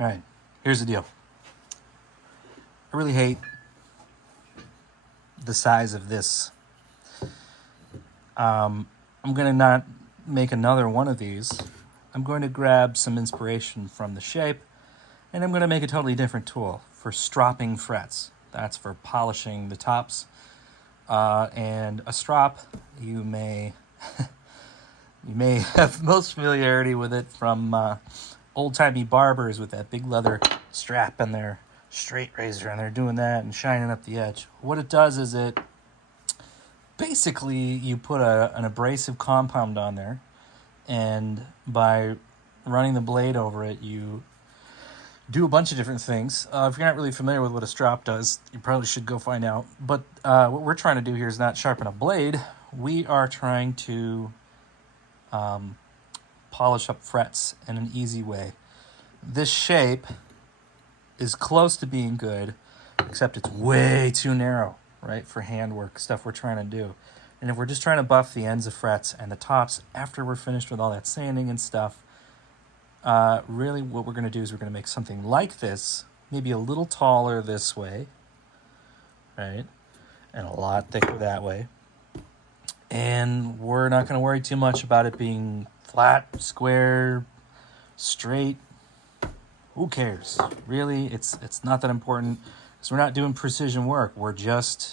All right, here's the deal. I really hate the size of this. I'm going to not make another one of these. I'm going to grab some inspiration from the shape, and I'm going to make a totally different tool for stropping frets. That's for polishing the tops. And a strop, you may you may have most familiarity with it from old-timey barbers with that big leather strap and their straight razor, and they're doing that and shining up the edge. What it does is it basically, you put an abrasive compound on there, and by running the blade over it, you do a bunch of different things. If you're not really familiar with what a strop does, you probably should go find out. But what we're trying to do here is not sharpen a blade. We are trying to polish up frets in an easy way. This shape is close to being good, except it's way too narrow, right, for handwork, stuff we're trying to do. And if we're just trying to buff the ends of frets and the tops after we're finished with all that sanding and stuff, really what we're going to do is we're going to make something like this, maybe a little taller this way, right, and a lot thicker that way. And we're not going to worry too much about it being flat, square, straight. Who cares? Really, it's not that important, because we're not doing precision work. We're just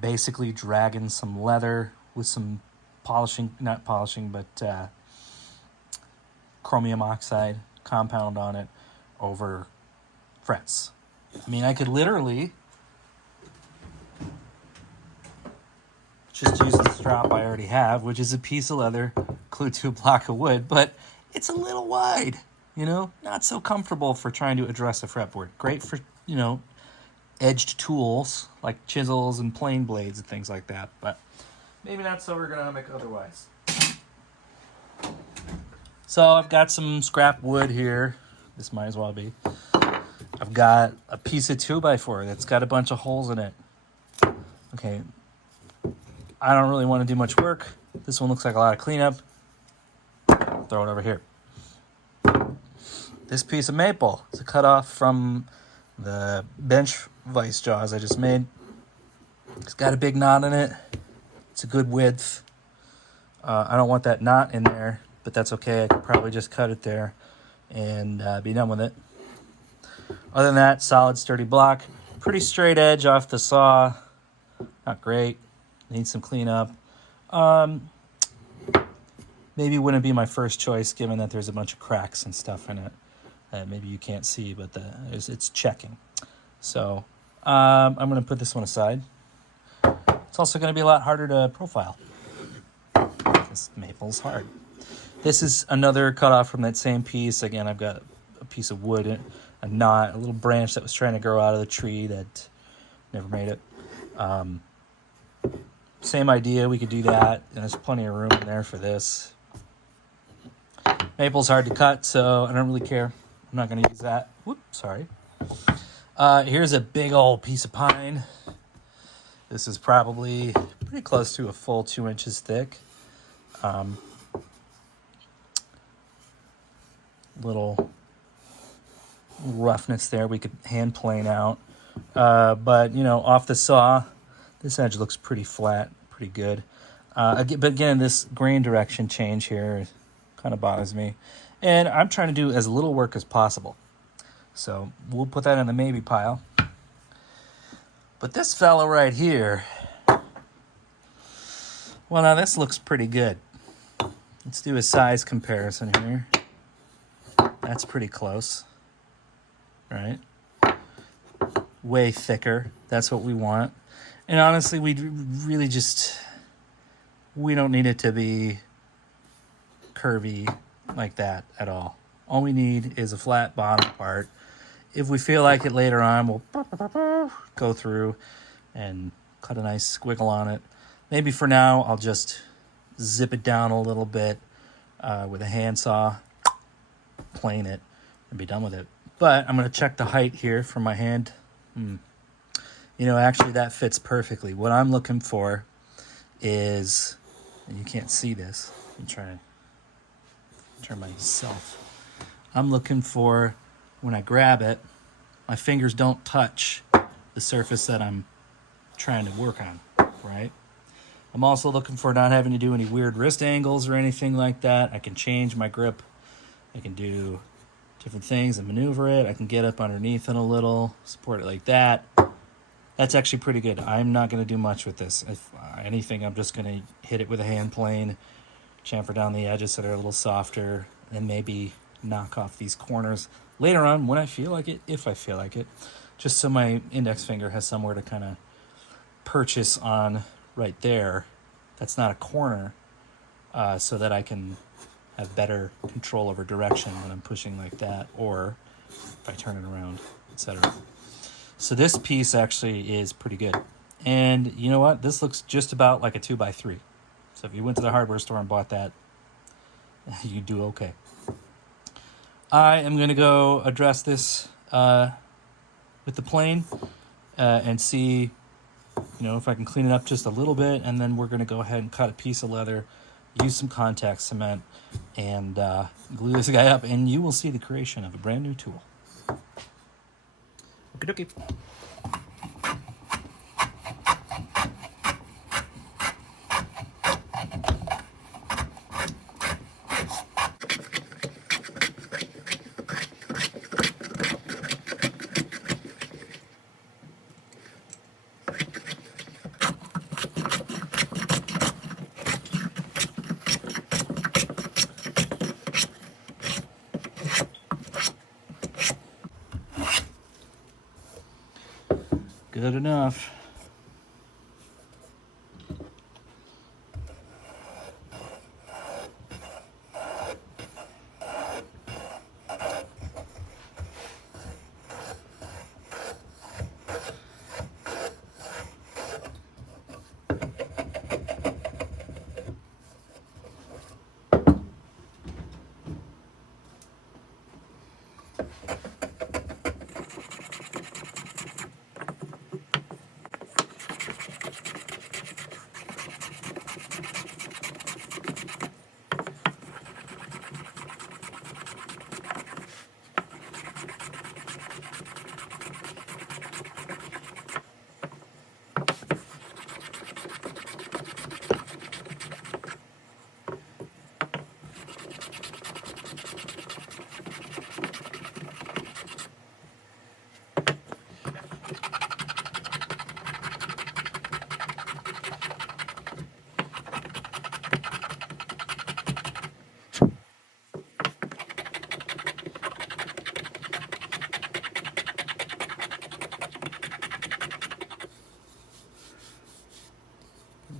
basically dragging some leather with some polishing, not polishing, but chromium oxide compound on it over frets. I mean, I could literally just use the strop I already have, which is a piece of leather glued to a block of wood, but it's a little wide, you know, not so comfortable for trying to address a fretboard. Great for, you know, edged tools like chisels and plane blades and things like that, but maybe not so ergonomic otherwise. So I've got some scrap wood here. This might as well be. I've got a piece of 2x4 that's got a bunch of holes in it. Okay, I don't really want to do much work. This one looks like a lot of cleanup. Throw it over here. This piece of maple is a cutoff from the bench vise jaws I just made. It's got a big knot in it. It's a good width. I don't want that knot in there, but that's okay. I could probably just cut it there and be done with it. Other than that, solid, sturdy block. Pretty straight edge off the saw. Not great. Needs some cleanup. Maybe wouldn't be my first choice, given that there's a bunch of cracks and stuff in it that maybe you can't see, but it's checking. So I'm going to put this one aside. It's also going to be a lot harder to profile. This maple's hard. This is another cutoff from that same piece. Again, I've got a piece of wood, a knot, a little branch that was trying to grow out of the tree that never made it. Same idea, we could do that, and there's plenty of room in there for this. Maple's hard to cut, so I don't really care. I'm not going to use that. Whoops, sorry. Here's a big old piece of pine. This is probably pretty close to a full 2 inches thick. Little roughness there we could hand plane out. But, you know, off the saw, this edge looks pretty flat, pretty good. But again, this grain direction change here kind of bothers me. And I'm trying to do as little work as possible. So we'll put that in the maybe pile. But this fellow right here, well, now this looks pretty good. Let's do a size comparison here. That's pretty close, right? Way thicker. That's what we want. And honestly, we really we don't need it to be curvy like that at all. All we need is a flat bottom part. If we feel like it later on, we'll go through and cut a nice squiggle on it. Maybe for now, I'll just zip it down a little bit with a handsaw, plane it, and be done with it. But I'm going to check the height here from my hand. You know, actually that fits perfectly. What I'm looking for is, and you can't see this, I'm trying to turn myself. I'm looking for, when I grab it, my fingers don't touch the surface that I'm trying to work on, right? I'm also looking for not having to do any weird wrist angles or anything like that. I can change my grip. I can do different things and maneuver it. I can get up underneath it a little, support it like that. That's actually pretty good. I'm not going to do much with this. If anything, I'm just going to hit it with a hand plane, chamfer down the edges so they're a little softer, and maybe knock off these corners later on when I feel like it, if I feel like it, just so my index finger has somewhere to kind of purchase on right there. That's not a corner, so that I can have better control over direction when I'm pushing like that, or if I turn it around, etc. So this piece actually is pretty good. And you know what? This looks just about like a 2x3. So if you went to the hardware store and bought that, you do okay. I am going to go address this with the plane and see, if I can clean it up just a little bit, and then we're going to go ahead and cut a piece of leather, use some contact cement, and glue this guy up, and you will see the creation of a brand new tool. Okie dokie. Good enough.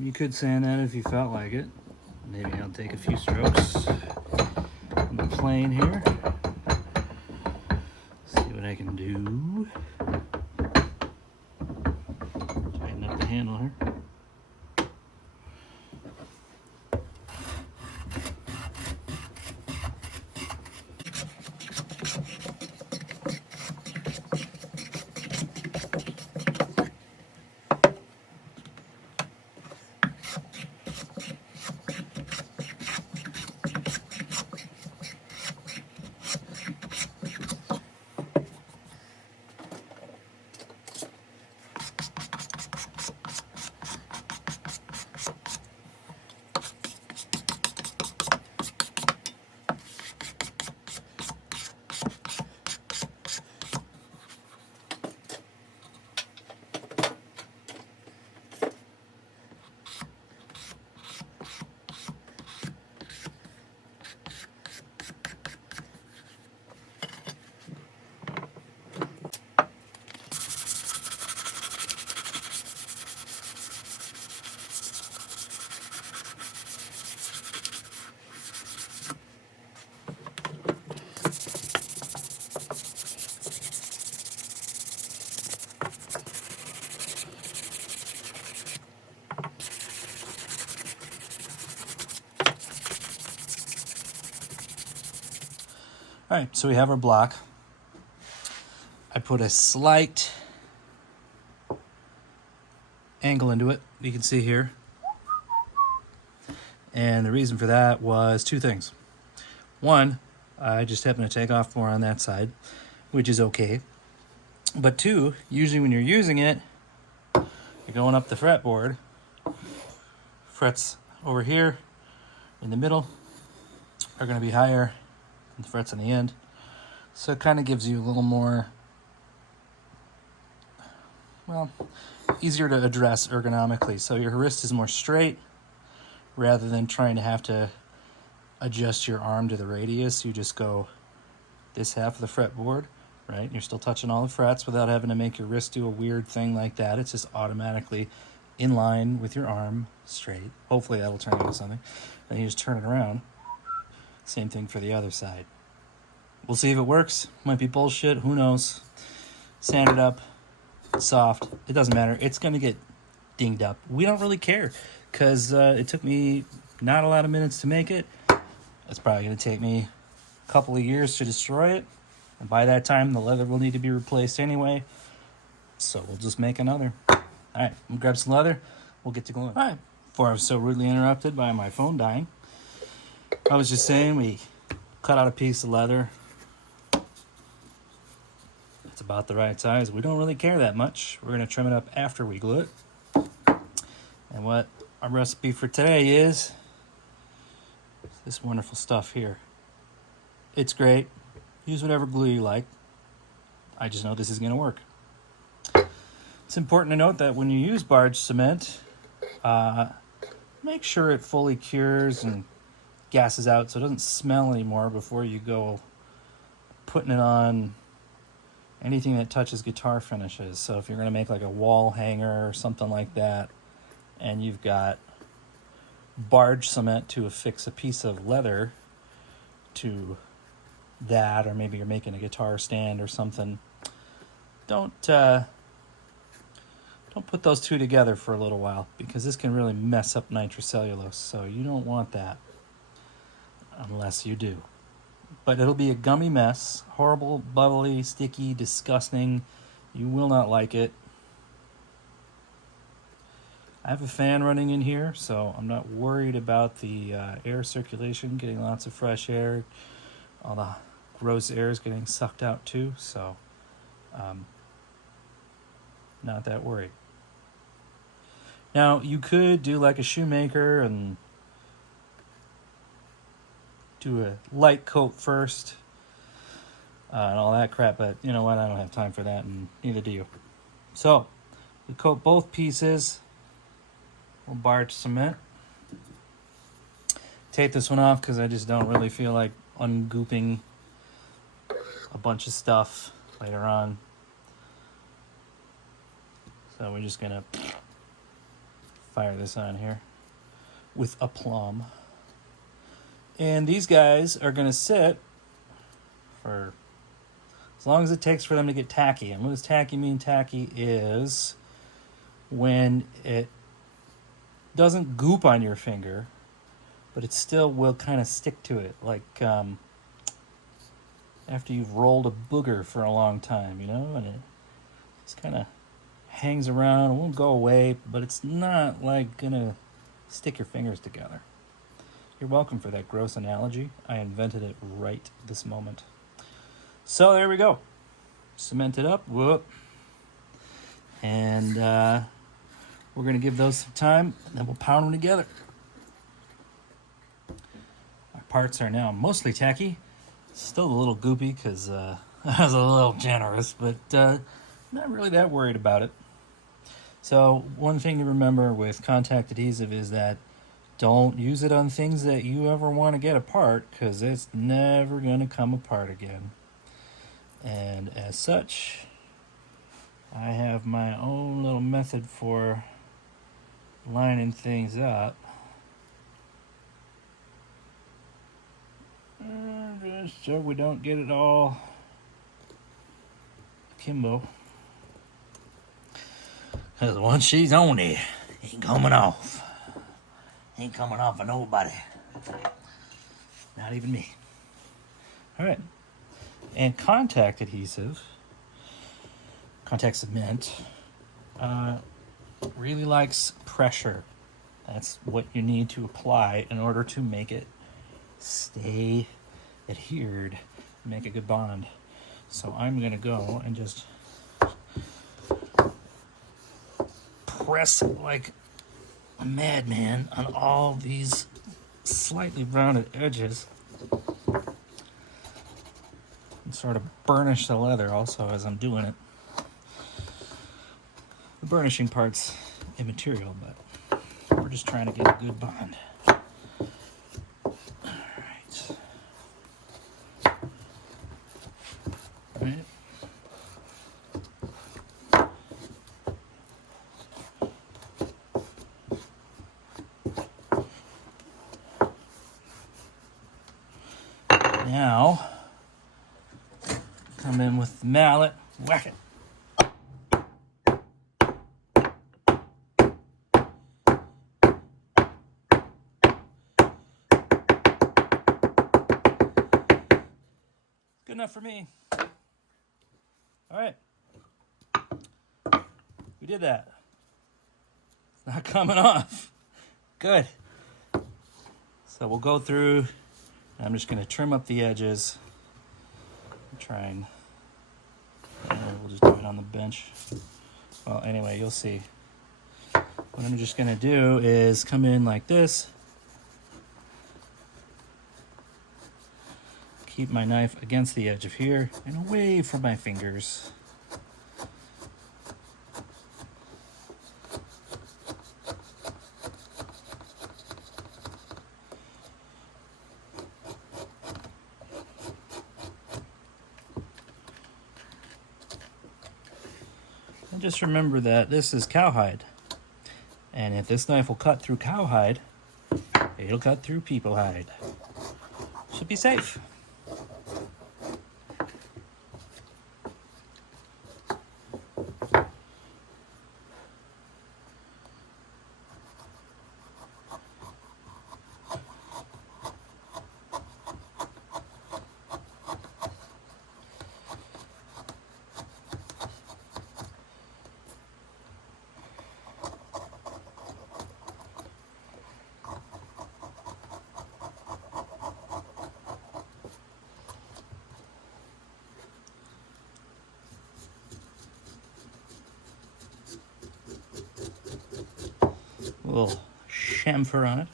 You could sand that if you felt like it. Maybe I'll take a few strokes on the plane here. See what I can do. Tighten up the handle here. All right, so we have our block. I put a slight angle into it, you can see here. And the reason for that was two things. One, I just happen to take off more on that side, which is okay. But two, usually when you're using it, you're going up the fretboard. Frets over here in the middle are going to be higher than the frets on the end. So it kind of gives you a little more, well, easier to address ergonomically. So your wrist is more straight rather than trying to have to adjust your arm to the radius. You just go this half of the fretboard, right? You're still touching all the frets without having to make your wrist do a weird thing like that. It's just automatically in line with your arm, straight. Hopefully that'll turn into something. Then you just turn it around. Same thing for the other side. We'll see if it works. Might be bullshit. Who knows? Sand it up. Soft. It doesn't matter. It's going to get dinged up. We don't really care because it took me not a lot of minutes to make it. It's probably going to take me a couple of years to destroy it. And by that time, the leather will need to be replaced anyway. So we'll just make another. All right, I'm going to grab some leather. We'll get to gluing. All right, before I was so rudely interrupted by my phone dying, I was just saying we cut out a piece of leather. It's about the right size. We don't really care that much. We're going to trim it up after we glue it. And what our recipe for today is this wonderful stuff here. It's great. Use whatever glue you like. I just know this is going to work. It's important to note that when you use barge cement, make sure it fully cures and gases out so it doesn't smell anymore before you go putting it on anything that touches guitar finishes. So if you're going to make like a wall hanger or something like that, and you've got barge cement to affix a piece of leather to that, or maybe you're making a guitar stand or something, don't put those two together for a little while, because this can really mess up nitrocellulose. So you don't want that unless you do. But it'll be a gummy mess, horrible, bubbly, sticky, disgusting. You will not like it. I have a fan running in here, so I'm not worried about the air circulation, getting lots of fresh air. All the gross air is getting sucked out too, so not that worried. Now, you could do like a shoemaker and do a light coat first and all that crap, but you know what? I don't have time for that, and neither do you. So, we coat both pieces. We'll barge cement. Tape this one off because I just don't really feel like ungooping a bunch of stuff later on. So we're just going to fire this on here with aplomb. And these guys are going to sit for as long as it takes for them to get tacky. And what does tacky mean? Tacky is when it doesn't goop on your finger, but it still will kind of stick to it. Like after you've rolled a booger for a long time, you know, and it just kind of hangs around. It won't go away, but it's not like gonna stick your fingers together. You're welcome for that gross analogy. I invented it right this moment. So there we go. Cement it up. Whoop. And we're going to give those some time, and then we'll pound them together. Our parts are now mostly tacky. Still a little goopy because I was a little generous, but not really that worried about it. So one thing to remember with contact adhesive is that don't use it on things that you ever want to get apart, because it's never going to come apart again. And as such, I have my own little method for lining things up. Just so we don't get it all akimbo. Because once she's on it, ain't coming off. Ain't coming off of nobody. Not even me. All right. And contact adhesive, contact cement, really likes pressure. That's what you need to apply in order to make it stay adhered and make a good bond. So I'm gonna go and just press like a madman on all these slightly rounded edges and sort of burnish the leather also as I'm doing it. The burnishing part's immaterial, but we're just trying to get a good bond. Right. Now, come in with the mallet, whack it. Good enough for me. All right. We did that. It's not coming off. Good. So we'll go through. I'm just going to trim up the edges. Try and we'll just do it on the bench. Well, anyway, you'll see. What I'm just going to do is come in like this. Keep my knife against the edge of here and away from my fingers. And just remember that this is cowhide. And if this knife will cut through cowhide, it'll cut through people hide. Should be safe. A little chamfer on it.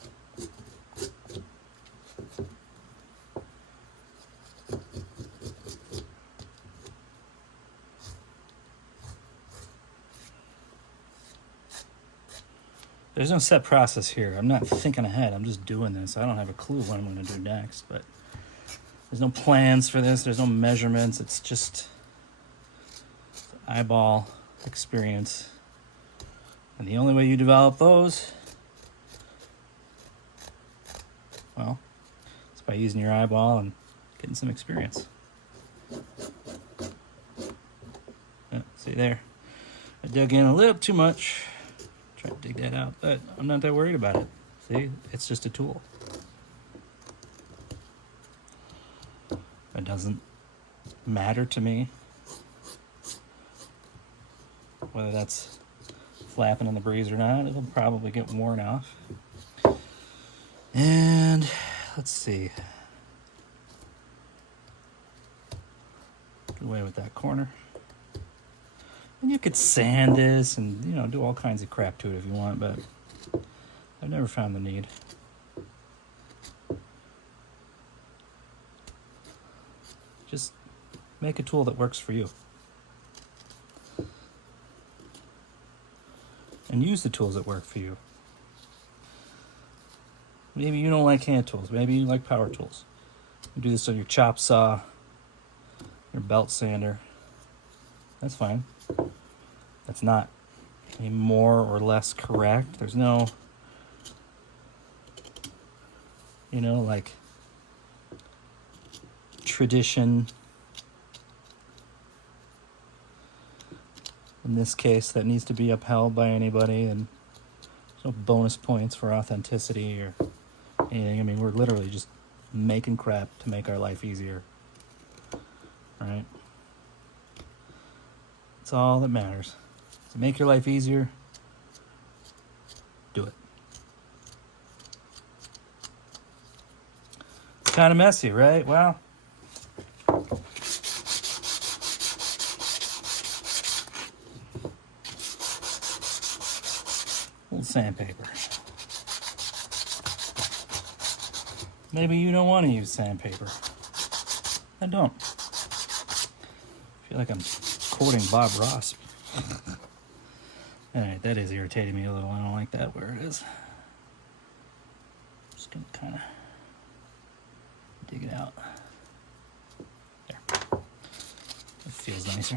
There's no set process here. I'm not thinking ahead. I'm just doing this. I don't have a clue what I'm going to do next, but there's no plans for this. There's no measurements. It's just eyeball experience. And the only way you develop those, well, it's by using your eyeball and getting some experience. See there? I dug in a little too much. Try to dig that out, but I'm not that worried about it. See, it's just a tool. It doesn't matter to me whether that's flapping in the breeze or not. It'll probably get worn off. And let's see. Get away with that corner. And you could sand this and, you know, do all kinds of crap to it if you want, but I've never found the need. Just make a tool that works for you. And use the tools that work for you. Maybe you don't like hand tools. Maybe you like power tools. You do this on your chop saw, your belt sander. That's fine. That's not any more or less correct. There's no, you know, like tradition. In this case, that needs to be upheld by anybody, and there's no bonus points for authenticity or anything. I mean, we're literally just making crap to make our life easier, right? That's all that matters. To make your life easier, do it. It's kind of messy, right? Well, sandpaper. Maybe you don't want to use sandpaper. I don't. I feel like I'm quoting Bob Ross. Alright, that is irritating me a little. I don't like that where it is. Just gonna kind of dig it out. There. It feels nicer.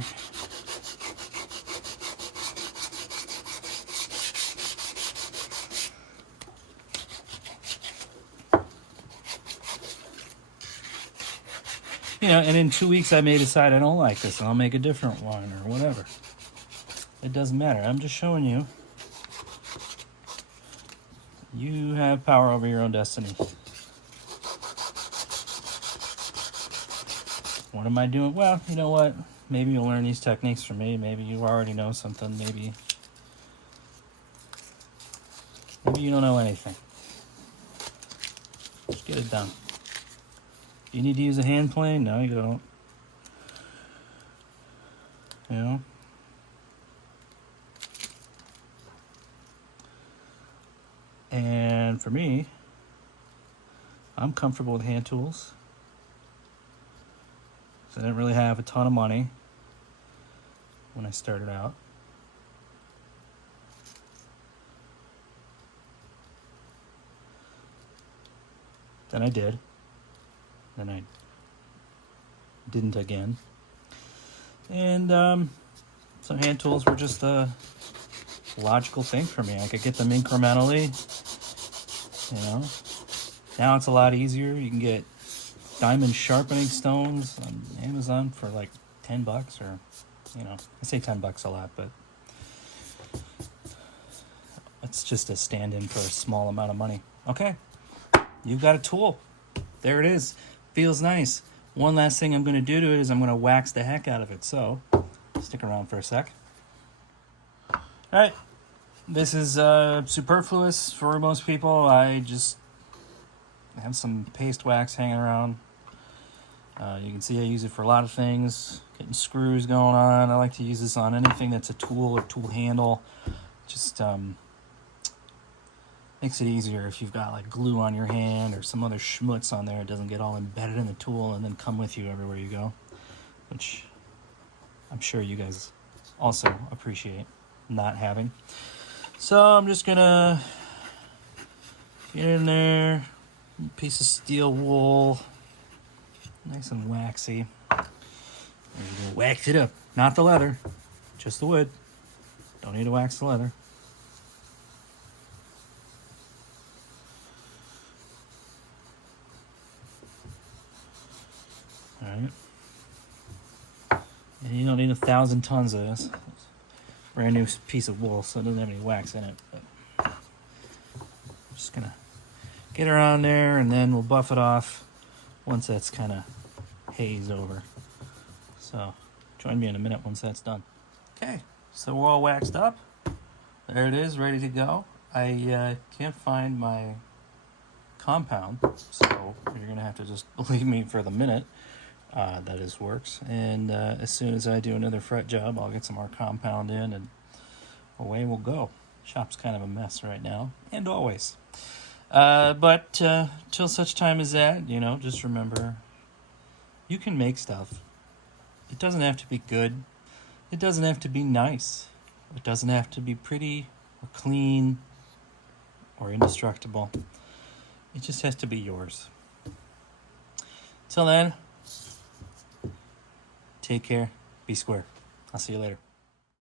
You know, and in 2 weeks I may decide I don't like this and I'll make a different one or whatever. It doesn't matter. I'm just showing you. You have power over your own destiny. What am I doing? Well, you know what? Maybe you'll learn these techniques from me. Maybe you already know something. Maybe you don't know anything. Just get it done. You need to use a hand plane? No, you don't. You know? And for me, I'm comfortable with hand tools. So I didn't really have a ton of money when I started out. Then I did. Then I didn't again. And so hand tools were just a logical thing for me. I could get them incrementally, you know. Now it's a lot easier. You can get diamond sharpening stones on Amazon for like $10 or, you know, I say $10 a lot, but it's just a stand-in for a small amount of money. Okay, you've got a tool. There it is. Feels nice. One last thing I'm going to do to it is I'm going to wax the heck out of it. So stick around for a sec. All right. This is superfluous for most people. I just have some paste wax hanging around. You can see I use it for a lot of things. Getting screws going on. I like to use this on anything that's a tool or tool handle. Just makes it easier if you've got like glue on your hand or some other schmutz on there. It doesn't get all embedded in the tool and then come with you everywhere you go, which I'm sure you guys also appreciate not having. So I'm just gonna get in there, piece of steel wool, nice and waxy. And you're gonna wax it up, not the leather, just the wood. Don't need to wax the leather. All right. And you don't need 1,000 tons of this. Brand new piece of wool, so it doesn't have any wax in it. But I'm just gonna get around there, and then we'll buff it off once that's kind of hazed over. So join me in a minute once that's done. Okay, so we're all waxed up. There it is, ready to go. I can't find my compound, so you're gonna have to just believe me for the minute. That this works, and as soon as I do another fret job, I'll get some more compound in and away we'll go. Shop's kind of a mess right now, and always. But till such time as that, you know, just remember, you can make stuff. It doesn't have to be good. It doesn't have to be nice. It doesn't have to be pretty or clean or indestructible. It just has to be yours. Till then, take care. Be square. I'll see you later.